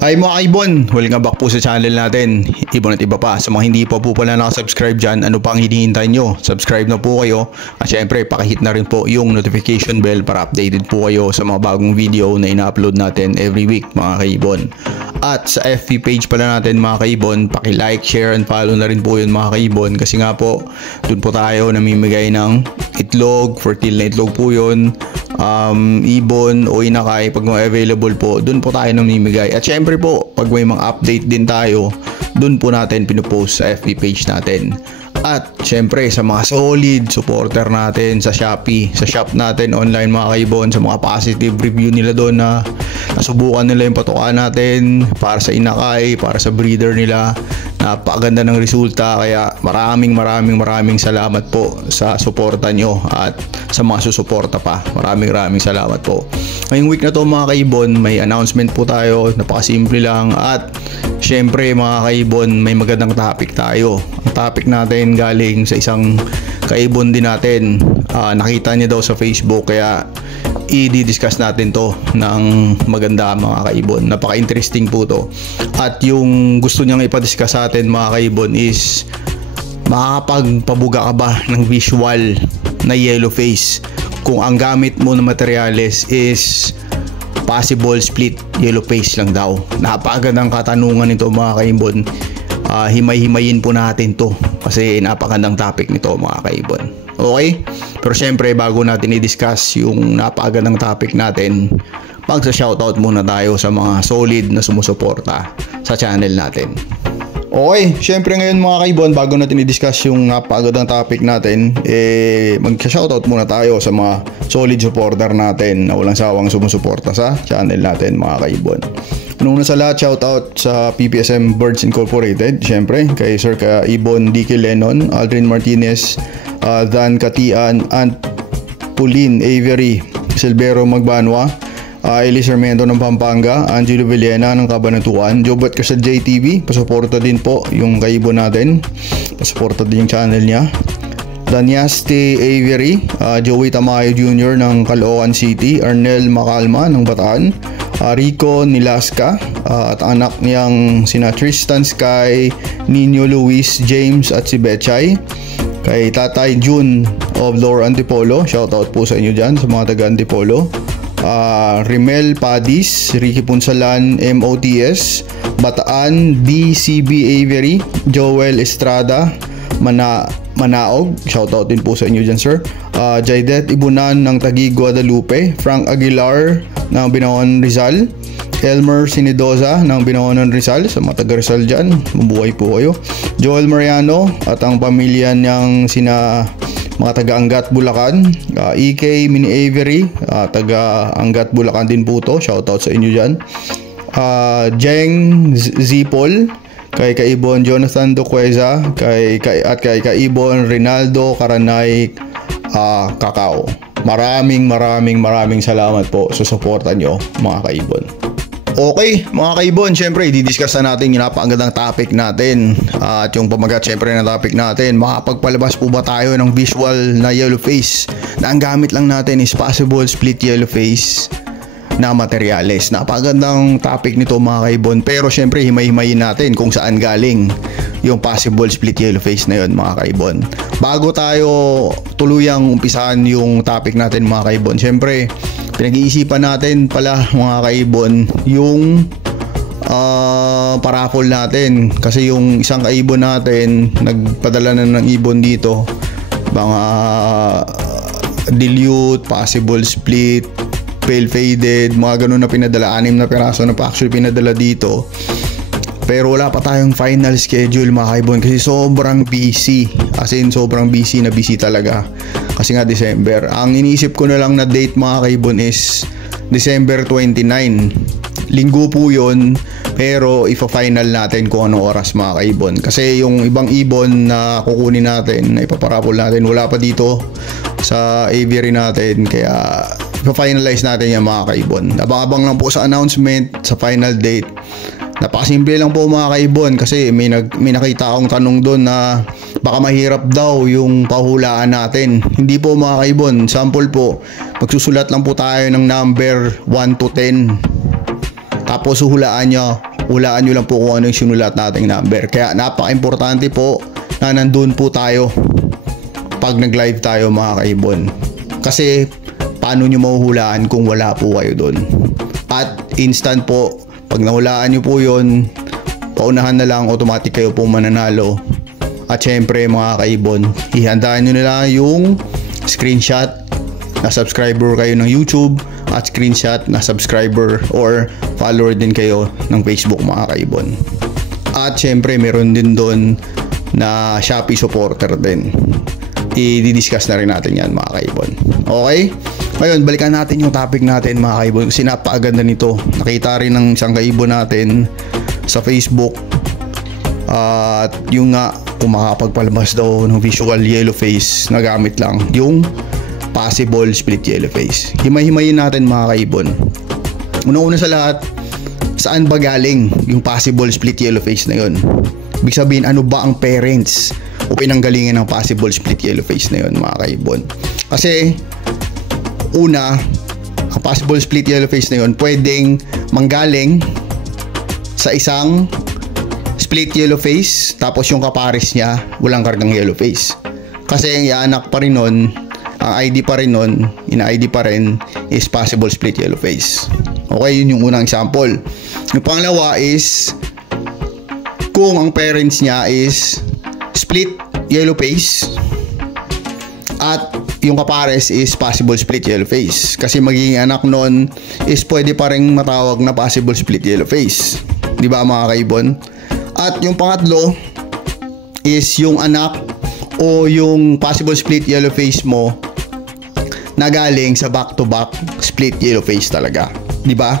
Hi mga kaibon, welcome back po sa channel natin, Ibon at iba pa. Sa mga hindi pa po pala nakasubscribe dyan, ano pang hinihintay nyo? Subscribe na po kayo at syempre pakihit na rin po yung notification bell para updated po kayo sa mga bagong video na ina-upload natin every week mga kaibon. At sa FB page pala natin mga kaibon, paki-like, share and follow na rin po yun mga kaibon, kasi nga po dun po tayo namimigay ng itlog, fertile na itlog po yun, ibon o inakay pag mga available po, dun po tayo namimigay. At syempre po pag may mga update din tayo, dun po natin pinupost sa FB page natin. At syempre sa mga solid supporter natin sa Shopee, sa shop natin online mga kaibon, sa mga positive review nila doon na nasubukan nila yung patukan natin para sa inakay, para sa breeder nila, napakaganda ng resulta. Kaya maraming salamat po sa suporta nyo at sa mga susuporta pa. Maraming salamat po. Ngayong week na to mga kaibon, may announcement po tayo, napakasimple lang. At syempre mga kaibon, may magandang topic tayo. Ang topic natin galing sa isang kaibon din natin, nakita niya daw sa Facebook, kaya i-discuss natin to ng maganda mga kaibon. Napaka-interesting po to. At yung gusto niyang ipa-discuss sa atin mga kaibon is makakapagpabuga ka ba ng visual na yellow face kung ang gamit mo na materyales is possible split yellow face lang daw. Napakagandang katanungan nito mga kaibon. Himay-himayin po natin to kasi napakagandang topic nito mga kaibon. Okay? Pero syempre bago natin i-discuss yung napakagandang topic natin, magsa-shoutout muna tayo sa mga solid na sumusuporta sa channel natin. Okay, syempre ngayon mga kaibon, bago natin i-discuss yung napakagandang topic natin, mag-shoutout muna tayo sa mga solid supporter natin na walang sawang sumusuporta sa channel natin mga kaibon. Unang sa lahat, shoutout sa PPSM Birds Incorporated, syempre kay Sir Ibon Dicky Lennon, Aldrin Martinez, Dan Katian, Ant Pulin Avery, Silvero Magbanwa, Eli Sarmiento ng Pampanga, Angelo Villena ng Cabanatuan, Jobat ka sa JTV, pasuporta din po yung kaibon natin, pasuporta din yung channel niya. Danyaste Avery, Joey Tamayo Jr. ng Caloocan City, Arnel Macalma ng Bataan, Rico Nilasca, at anak niyang sina Tristan Sky, Nino Luis, James at si Betchay. Kay Tatay June of Lower Antipolo, shoutout po sa inyo dyan sa mga taga Antipolo. Rimel Padis, Ricky Punsalan, MOTS, Bataan, DCB Avery, Joel Estrada, Manaog, shoutout din po sa inyo dyan sir. Jaidet Ibunan ng Taguig Guadalupe, Frank Aguilar ng Binawan Rizal, Elmer Sinidoza ng Binawan Rizal, sa mga taga Rizal dyan, mabuhay po kayo. Joel Mariano at ang pamilya niyang sina mga taga-Angat Bulacan, EK Mini Avery, taga-Angat Bulacan din po to, shoutout sa inyo dyan. Jeng Zipol, kay Kaibon Jonathan Doqueza, kay Kaibon Rinaldo Karanay Kakao. Maraming salamat po sa suporta nyo mga kaibon. Okay mga kaibon, syempre i-discuss na natin yung napakagandang topic natin. At yung pamagat syempre ng topic natin, makapagpalabas po ba tayo ng visual na yellow face na ang gamit lang natin is possible split yellow face na materyales. Napakagandang topic nito mga kaibon, pero syempre himay-himayin natin kung saan galing yung possible split yellow face na yun mga kaibon. Bago tayo tuluyang umpisahan yung topic natin mga kaibon, syempre pinag-iisipan natin pala mga kaibon yung paraffle natin, kasi yung isang kaibon natin nagpadala na ng ibon dito, mga dilute, possible split, pale faded, mga ganun na pinadala, 6 na piraso na pa actually pinadala dito. Pero wala pa tayong final schedule mga kaibon kasi sobrang busy, as in sobrang busy talaga kasi nga December. Ang iniisip ko na lang na date mga kaibon is December 29, linggo po yun, pero ipa-final natin kung anong oras mga kaibon, kasi yung ibang ibon na kukunin natin, na ipaparapol natin, wala pa dito sa aviary natin, kaya ipa-finalize natin yan mga kaibon. Abang-abang lang po sa announcement, sa final date. Napakasimple lang po mga kaibon, kasi may nakita akong tanong doon na baka mahirap daw yung pahulaan natin. Hindi po mga kaibon, sample po, magsusulat lang po tayo ng number 1 to 10. Tapos hulaan nyo lang po kung ano yung sinulat nating number. Kaya napaka-importante po na nandun po tayo pag nag-live tayo mga kaibon. Kasi paano nyo mahuhulaan kung wala po kayo doon? At instant po, pag nahulaan nyo po yun, paunahan na lang, automatic kayo po mananalo. At syempre mga kaibon, ihandaan nyo nila yung screenshot na subscriber kayo ng YouTube at screenshot na subscriber or follower din kayo ng Facebook mga kaibon. At syempre meron din doon na Shopee supporter din. I-discuss na rin natin yan mga kaibon. Okay? Ngayon, balikan natin yung topic natin mga kaibon kasi napakaganda nito. Nakita rin ng isang kaibon natin sa Facebook at yung nga kung makapagpalabas daw ng visual yellow face na gamit lang yung possible split yellow face. Himay-himayin natin mga kaibon. Una-una sa lahat, saan ba galing yung possible split yellow face na yun? Ibig sabihin, ano ba ang parents o pinanggalingan ng possible split yellow face na yun mga kaibon? Kasi una, ang possible split yellow face na yun pwedeng manggaling sa isang split yellow face tapos yung kapares niya walang kargang yellow face. Kasi ang iaanak pa rin nun, ang ID pa rin nun, ina-ID pa rin is possible split yellow face. Okay, yun yung unang example. Yung pangalawa is kung ang parents niya is split yellow face at yung kapares is possible split yellow face. Kasi magiging anak nun is pwede pa rin matawag na possible split yellow face. Di ba mga kaibon? At yung pangatlo is yung anak o yung possible split yellow face mo na galing sa back-to-back split yellow face talaga. Di ba?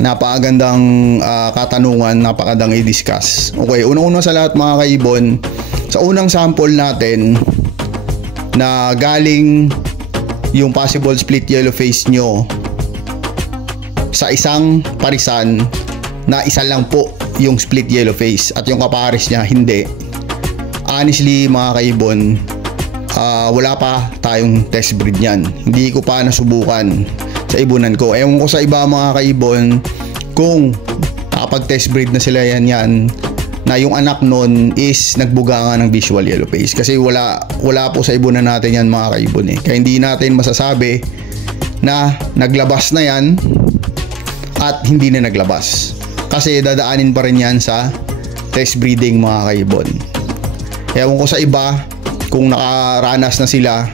Napakagandang katanungan, napakagandang i-discuss. Okay, unang-una sa lahat mga kaibon, sa unang sample natin na galing yung possible split yellow face nyo sa isang parisan na isa lang po yung split yellow face at yung kapares niya hindi. Honestly mga kaibon, wala pa tayong test breed niyan. Hindi ko pa nasubukan sa ibunan ko. Ewan ko sa iba mga kaibon kung kapag test breed na sila yan na yung anak nun is nagbuga nga ng visual yellow face. Kasi wala po sa ibunan natin yan mga kaibon eh. Kaya hindi natin masasabi na naglabas na yan at hindi na naglabas. Kasi dadaanin pa rin yan sa test breeding mga kaibon. Ewan ko sa iba kung nakaranas na sila,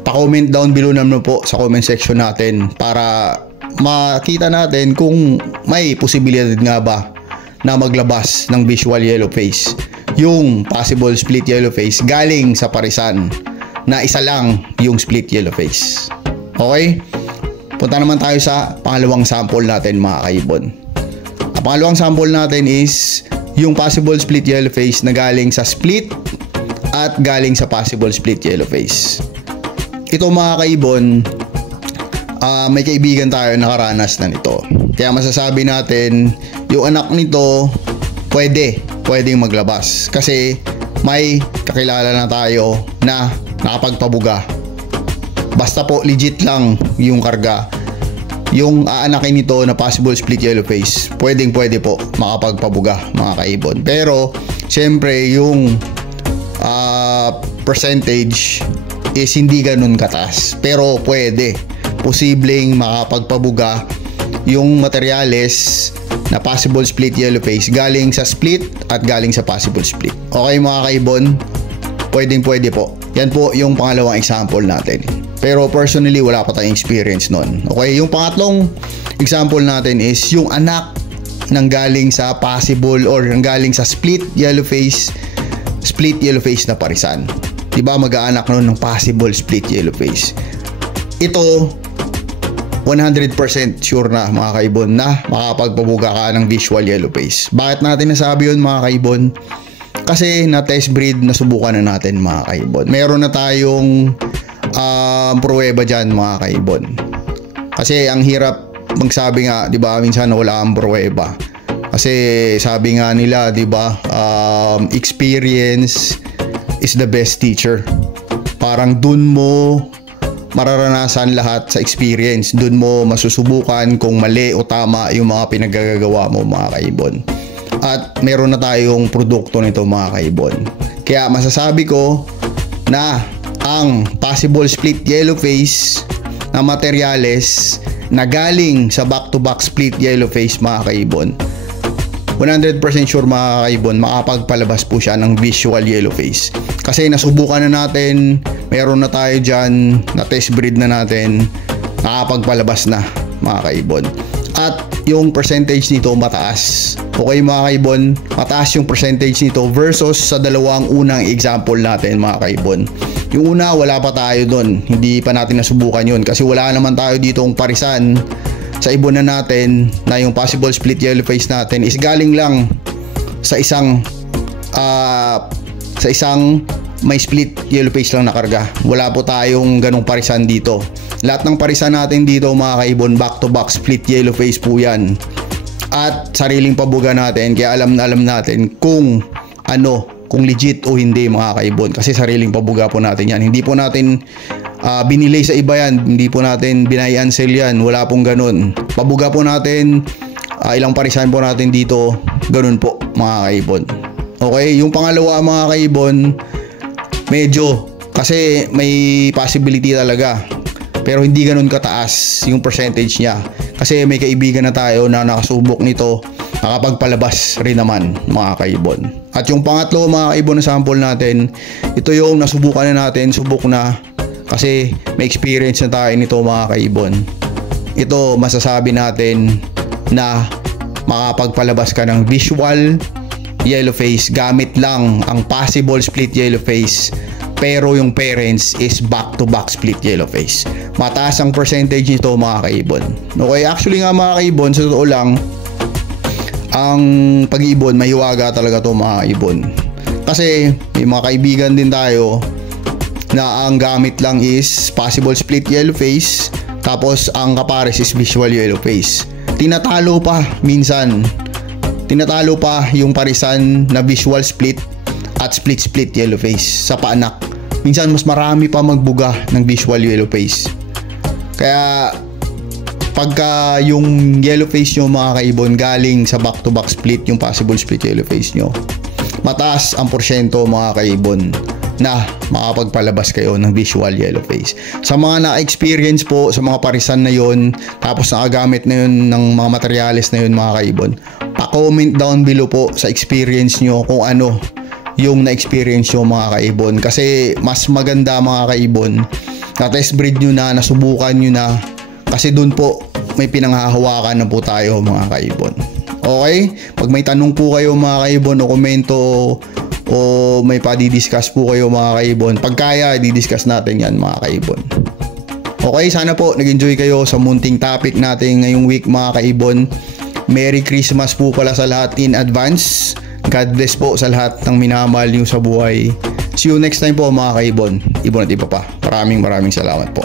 pa-comment down below naman po sa comment section natin para makita natin kung may posibilidad nga ba na maglabas ng visual yellow face yung possible split yellow face galing sa parisan na isa lang yung split yellow face. Okay? Punta naman tayo sa pangalawang sample natin mga kaibon. Ang pangalawang sample natin is yung possible split yellow face na galing sa split at galing sa possible split yellow face. Ito mga kaibon, may kaibigan tayo nakaranas na nito. Kaya masasabi natin, yung anak nito pwedeng maglabas. Kasi may kakilala na tayo na nakapagpabuga. Basta po legit lang yung karga. Yung aanakin nito na possible split yellow face, pwede po makapagpabuga mga kaibon. Pero syempre yung percentage is hindi ganun kataas. Pero posibleng makapagpabuga yung materyales na possible split yellow face galing sa split at galing sa possible split. Okay mga kaibon, pwede po. Yan po yung pangalawang example natin. Pero personally wala pa tayong experience nun. Okay, yung pangatlong example natin is yung anak nang galing sa possible or nang galing sa split yellow face na parisan. Diba mag-aanak nun ng possible split yellow face. Ito 100% sure na mga kaibon na makapagpabuga ka ng visual yellow face. Bakit natin nasabi yun mga kaibon? Kasi na test breed na subukan na natin mga kaibon. Meron na tayong pruweba dyan mga kaibon. Kasi ang hirap magsabi nga, di ba, minsan wala ang pruweba. Kasi sabi nga nila, di ba, experience is the best teacher. Parang dun mo mararanasan lahat sa experience. Doon mo masusubukan kung mali o tama yung mga pinagagagawa mo mga kaibon. At meron na tayong produkto nito mga kaibon. Kaya masasabi ko na ang possible split yellow face na materyales na galing sa back-to-back split yellow face mga kaibon, 100% sure mga kaibon, makapagpalabas po siya ng visual yellow face. Kasi nasubukan na natin, meron na tayo dyan, na test breed na natin, nakapagpalabas na mga kaibon. At yung percentage nito mataas. Okay mga kaibon, mataas yung percentage nito versus sa dalawang unang example natin mga kaibon. Yung una, wala pa tayo doon, hindi pa natin nasubukan yun kasi wala naman tayo ditong parisan sa ibon na natin na yung possible split yellow face natin is galing lang sa isang may split yellow face lang na karga. Wala po tayong ganong parisan dito. Lahat ng parisan natin dito mga kaibon, back to back split yellow face po yan. At sariling pabuga natin, kaya alam natin kung kung legit o hindi mga kaibon, kasi sariling pabuga po natin yan. Hindi po natin binili sa iba yan, hindi po natin binay and sell yan, wala pong ganun. Pabuga po natin, ilang parisan po natin dito, ganun po mga kaibon. Okay, yung pangalawa mga kaibon, medyo kasi may possibility talaga, pero hindi ganun kataas yung percentage niya. Kasi may kaibigan na tayo na nakasubok nito, nakapagpalabas rin naman mga kaibon. At yung pangatlo mga kaibon na sample natin, ito yung nasubukan na natin, subok na. Kasi may experience na tayo nito mga kaibon. Ito masasabi natin na makapagpalabas ka ng visual yellow face gamit lang ang possible split yellow face, pero yung parents is back to back split yellow face. Mataas ang percentage nito mga kaibon. Okay, actually nga mga kaibon, sa totoo lang, ang pag-ibon mahiwaga talaga to mga kaibon. Kasi may mga kaibigan din tayo na ang gamit lang is possible split yellow face, tapos ang kapares is visual yellow face. Tinatalo pa yung parisan na visual split at split yellow face sa paanak. Minsan mas marami pa magbuga ng visual yellow face. Kaya pagka yung yellow face nyo mga kaibon galing sa back to back split, yung possible split yellow face nyo, mataas ang porsyento mga kaibon na makapagpalabas kayo ng visual yellow face. Sa mga na-experience po sa mga parisan na yon, tapos nakagamit na yun ng mga materyales na yun mga kaibon, pa-comment down below po sa experience nyo kung ano yung na-experience nyo mga kaibon. Kasi mas maganda mga kaibon na test breed nyo na, nasubukan nyo na, kasi dun po may pinanghahawakan na po tayo mga kaibon. Okay? Pag may tanong po kayo mga kaibon o komento o may pa-discuss po kayo mga kaibon, pag kaya di-discuss natin yan mga kaibon. Okay, sana po nag-enjoy kayo sa munting topic natin ngayong week mga kaibon. Merry Christmas po pala sa lahat in advance. God bless po sa lahat ng minamahal nyo sa buhay. See you next time po mga kaibon. Ibon at iba pa. Maraming salamat po.